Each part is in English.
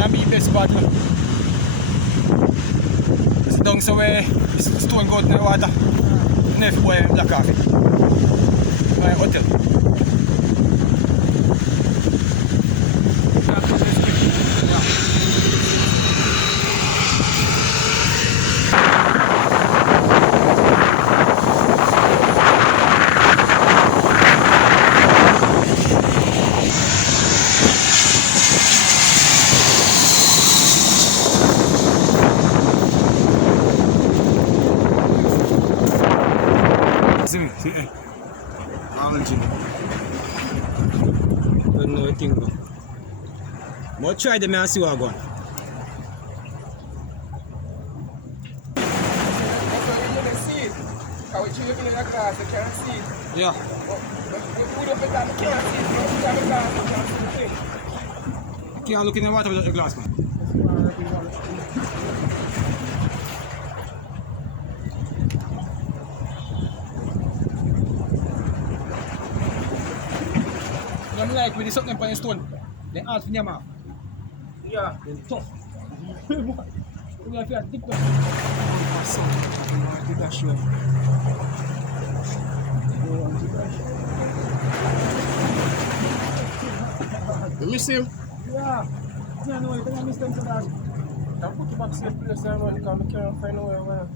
That's the best part. It's down so where stone go out in the water. Never boy black coffee. My hotel. See, don't know a thing. But try them and see what I go on. Yeah. You can't look in the water without the glass, man. I'm like with the something on the stone. They ask for your mouth. Yeah. They're tough. We have to dig them. You miss him? Yeah. I know you think I miss them so bad. I'll put you back safe place there, man, because I can't find nowhere.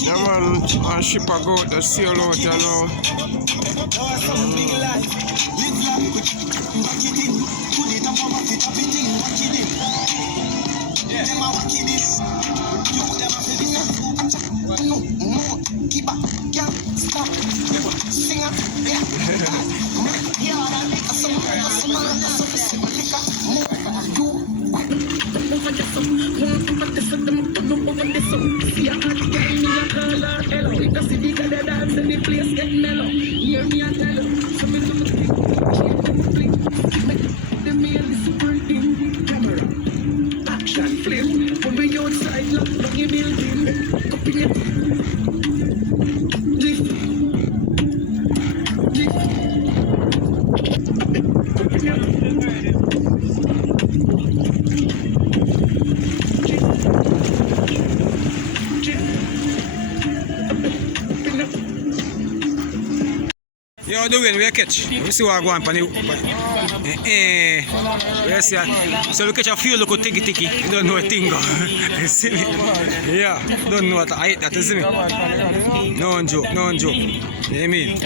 Yeah man, a ship a go out the sail out here now. Yo, the wind we catch. We see what go on. Yes, yeah. So we catch a few look tiki. You don't know a thing. You see me? Yeah, don't know what I hate that. You see me? No joke. You know what I mean?